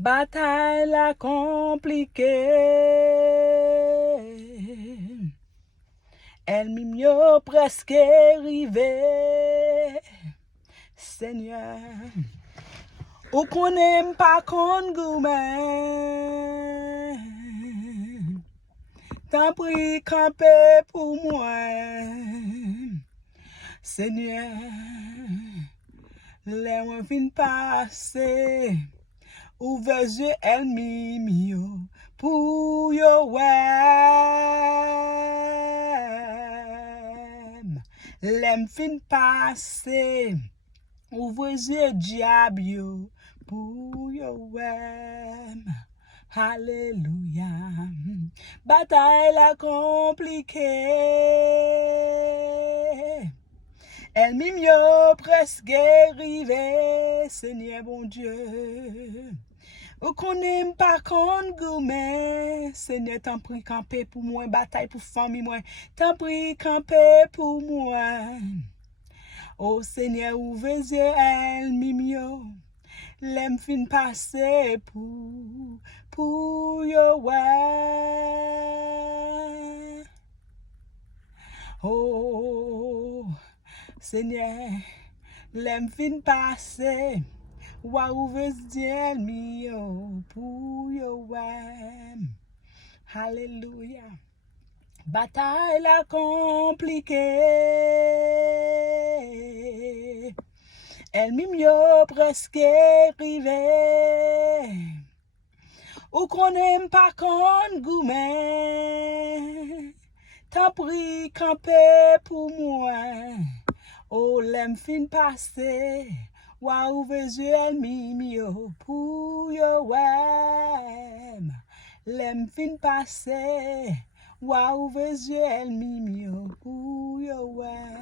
Bataille la compliquée. Elle m'y presque arrivé. Seigneur, ou qu'on aime pas qu'on goumen. T'en prie, camper pour moi. Seigneur, les mois viennent passer. Ouvre les yeux, elle mimio, pour yo wem. L'aime fin passer. Ouvre les yeux, diable, yo, pour yo wem. Alléluia. Bataille la compliquée. Elle m'y presque arrivé, Seigneur bon Dieu. Ou qu'on aime pas qu'on gourmet, Seigneur t'en prie camper pour moi, bataille pour famille moi, t'en prie camper pour moi. Oh Seigneur ouvre les yeux, elle m'y l'aime fin passer pour yo ouais. Oh Seigneur, l'aime fin passer. Waouh, veux-tu mio pour yo wem. Alléluia. Bataille la compliquée. Elle m'y presque arrivé. Ou qu'on aime pas qu'on gourmet. T'en prie, camper pour moi. Oh, l'aime fin passer. Waouh, veux-tu elle mimio pour yo wem. L'aime fin passer. Waouh, veux-tu elle mimio pour yo wem.